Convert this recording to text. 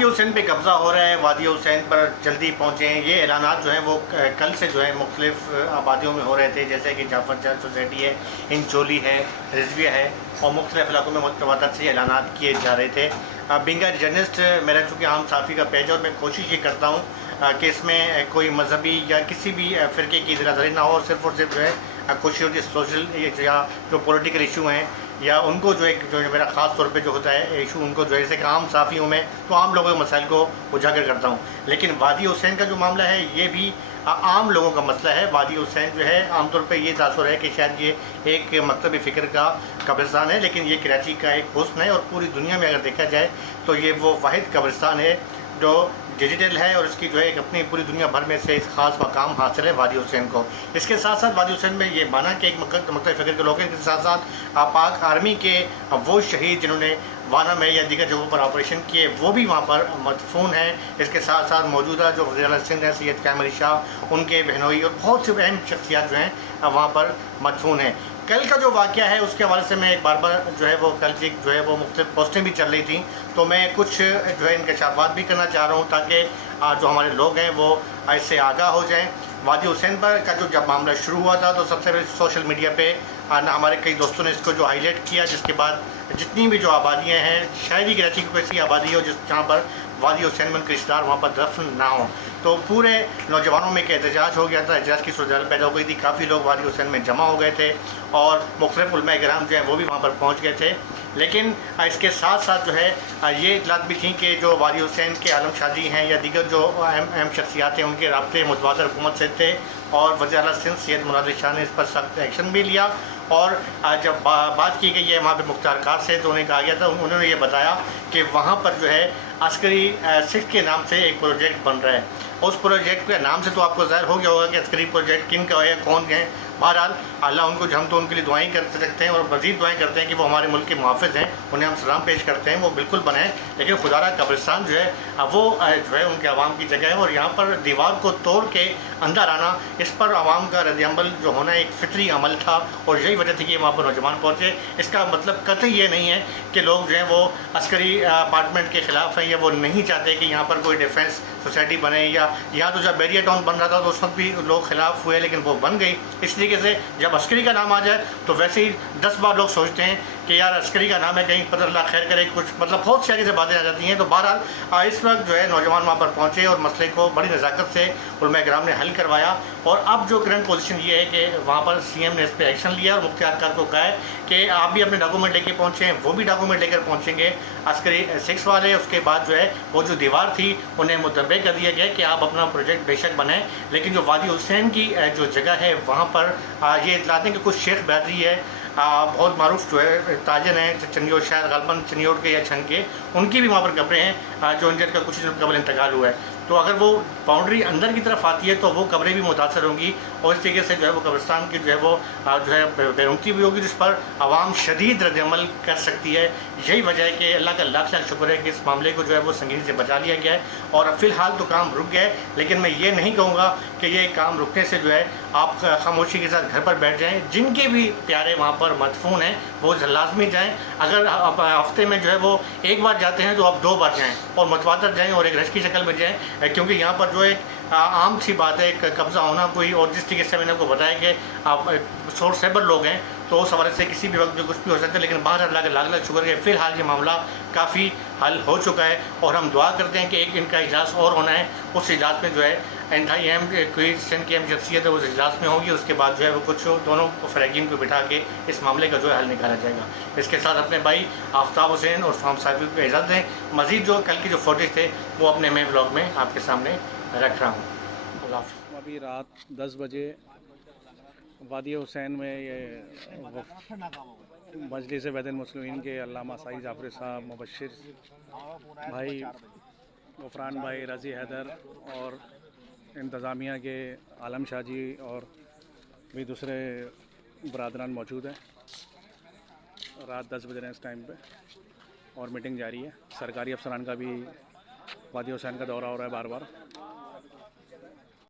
वादी हुसैन पे कब्ज़ा हो रहा है, वादी हुसैन पर जल्दी पहुँचें, ये ऐलानात जो हैं वो कल से जो है मुख्तलिफ़ आबादियों में हो रहे थे, जैसे कि जाफर चर्च सोसाइटी है, इंचोली है, रिजविया है और मुख्तलिफ़ इलाकों में मुतवातर से ऐलानात किए जा रहे थे। बीइंग अ जर्नलिस्ट, मेरा चूँकि आम सहाफ़ी का पेज है और मैं कोशिश ये करता हूँ कि इसमें कोई मजहबी या किसी भी फ़िरके की ज़राज़री ना हो और सिर्फ़ जो है कोशिश होती है सोशल या जो पॉलिटिकल इशू हैं या उनको जो मेरा ख़ास तौर पे जो होता है इशू, उनको जो है जैसे कि आम सहाफ़ी हूँ मैं, तो आम लोगों के मसाइल को उजागर करता हूँ। लेकिन वादी हुसैन का जो मामला है ये भी आम लोगों का मसला है। वादी हुसैन जो है आमतौर पे ये तासुर है कि शायद ये एक मकतब फ़िक्र का कब्रिस्तान है, लेकिन ये कराची का एक हुस्न है और पूरी दुनिया में अगर देखा जाए तो ये वो वाहिद कब्रिस्तान है जो डिजिटल है और इसकी जो है एक अपनी पूरी दुनिया भर में से इस खास मकाम हासिल है वादी हुसैन को। इसके साथ साथ वादी हुसैन में ये माना कि एक मकतब फ़िक्र के लोग हैं, इसके साथ साथ पाक आर्मी के वो शहीद जिन्होंने वाना में या दीगर जगहों पर ऑपरेशन किए वो भी वहाँ पर मदफून हैं। इसके साथ साथ मौजूदा जो वज़ीर आला सिंध हैं सैयद कामिल अली शाह, उनके बहनोई और बहुत से अहम शख्सियात जो हैं वहाँ पर मदफून हैं। कल का जो वाक़या है उसके हवाले से मैं एक बार जो है वो कल की जो है वो मुख्तलिफ़ पोस्टें भी चल रही थी, तो मैं कुछ जो है इंकशाफात भी करना चाह रहा हूँ ताकि जो हमारे लोग हैं वो इससे आगाह हो जाएं। वादी हुसैन पर का जब मामला शुरू हुआ था तो सबसे पहले सोशल मीडिया पे हमारे कई दोस्तों ने इसको जो हाईलाइट किया, जिसके बाद जितनी भी जो आबादियाँ हैं, शायद ही कराची की कोई ऐसी आबादी हो जहाँ पर वादी हुसैन में रिश्तेदार वहाँ पर दफन ना हो। तो पूरे नौजवानों में एक एहतजाज हो गया था, एहतजाज की सूरत पैदा हो गई थी, काफ़ी लोग वादी हुसैन में जमा हो गए थे और मुख्तलिफ़ उलमा किराम जो हैं वो भी वहाँ पर पहुँच गए थे। लेकिन इसके साथ साथ जो है ये इतलात भी थी कि जो वादी हुसैन के आलम शादी हैं या दीगर जो अहम शख्सियात हैं उनके रब्ते मुतवाज़िर हुकूमत से थे और वज़ीर आला सिंध सैयद मुराद अली शाह ने इस पर सख्त एक्शन भी लिया। और जब बात की गई है वहाँ पर मुख्तार कार से, तो उन्हें कहा गया था, उन्होंने ये बताया कि वहाँ पर जो है अस्करी सिख के नाम से एक प्रोजेक्ट बन रहा है। उस प्रोजेक्ट के नाम से तो आपको ज़ाहिर हो गया होगा कि अस्करी प्रोजेक्ट किन का है, कौन है। बहरहाल अल्लाह उनको, हम तो उनके लिए दुआएं कर सकते हैं और मज़ीद दुआएं करते हैं कि वो हमारे मुल्क के मुहाफ़िज़ हैं, उन्हें हम सलाम पेश करते हैं, वो बिल्कुल बनाएं। लेकिन खुदारा कब्रिस्तान जो है वो जो है उनके आवाम की जगह है और यहाँ पर दीवार को तोड़ के अंदर आना, इस पर आवाम का रद्द-ए-अमल जो होना एक फ़ितरी अमल था और यही वजह थी कि वहाँ पर नौजवान पहुँचे। इसका मतलब कतई ये नहीं है कि लोग जो हैं वो अस्करी अपार्टमेंट के ख़िलाफ़ हैं या वो नहीं चाहते कि यहाँ पर कोई डिफेंस सोसाइटी बने। या यहाँ तो जब बैरियर टाउन बन रहा था तो उस वक्त भी लोग खिलाफ़ हुए, लेकिन वो बन गई। इस तरीके से जब अस्करी का नाम आ जाए तो वैसे ही 10 बार लोग सोचते हैं कि यार अस्करी का नाम है, कहीं पता अल्लाह खैर करे, कुछ मतलब बहुत सारी से बातें आ जाती हैं। तो बहरहाल इस वक्त जो है नौजवान वहाँ पर पहुँचे और मसले को बड़ी नज़ाकत से उलमा किराम ने हल करवाया। और अब जो करंट पोजीशन ये है कि वहाँ पर सीएम ने इस पर एक्शन लिया और मुख्तियार कार को कहा है कि आप भी अपने डॉक्यूमेंट लेके पहुँचे, वो भी डॉक्यूमेंट लेकर पहुँचेंगे अस्करी 6 वाले। उसके बाद जो है वो जो दीवार थी उन्हें मुतबे कर दिया गया कि आप अपना प्रोजेक्ट बेशक बनाएं, लेकिन जो वादी हुसैन की जो जगह है वहाँ पर ये इतलात हैं कि कुछ शेख बहदरी है, बहुत मारूफ जो है ताजर हैं चंदियोट, शायद गलबन चंदियोट के या छन के, उनकी भी वहाँ पर कब्रें हैं जो उनका कुछ दिन कबल इंतकाल हुआ है। तो अगर वो बाउंड्री अंदर की तरफ आती है तो वो कब्रें भी मुतासर होंगी और इस तरीके से जो है वो कब्रिस्तान की जो है बेरुमती भी होगी, जिस पर आवाम शदीद रद्द-ए-अमल कर सकती है। यही वजह है कि अल्लाह का लाख लाख शुक्र है कि इस मामले को जो है वो संगीनी से बचा लिया गया है और फ़िलहाल तो काम रुक गया है। लेकिन मैं ये नहीं कहूँगा कि ये काम रुकने से जो है आप खामोशी के साथ घर पर बैठ जाएँ। जिनके भी प्यारे वहाँ पर मदफून हैं वो लाजमी जाएँ। अगर हफ्ते में जो है वो एक बार जाते हैं तो आप 2 बार जाएँ और मुतवातर जाएँ और एक रश की शक्ल में जाएँ, क्योंकि यहाँ पर जो एक आम सी बात है एक कब्ज़ा होना कोई, और जिस तरीके से मैंने आपको बताया कि आप शोर शराबर लोग हैं तो उस हवाले से किसी भी वक्त जो कुछ भी हो सकता है। लेकिन बाहर अल्लाह का लाख लाख शुक्र है फ़िलहाल ये मामला काफ़ी हल हो चुका है और हम दुआ करते हैं कि एक इनका इजलास और होना है। उस इजलास में जो है इंतहाई अहम कोई सिंध की अहम शख्सियत है उस इजलास में होगी। उसके बाद जो है वो कुछ दोनों फ़रैकीन को बिठा के इस मामले का जो है हल निकाला जाएगा। इसके साथ अपने भाई आफ्ताब हुसैन और फाम साहिब को इजाज़त दें। मज़ीद जो कल की जो फुटेज थे वो अपने मैं ब्लॉग में आपके सामने रख रहा हूँ। अल्लाह हाफ़िज़। अभी रात 10 बजे वादी हुसैन में ये मजलिस बैतुल मुस्लिमीन के अल्लामा सईद जाफ़री साहब, मुबश्शिर भाई, गफरान भाई, रज़ी हैदर और इंतज़ामिया के आलम शाह जी और भी दूसरे बरादरान मौजूद हैं। रात 10 बज रहे हैं इस टाइम पे और मीटिंग जारी है। सरकारी अफसरान का भी वादी हुसैन का दौरा हो रहा है बार बार।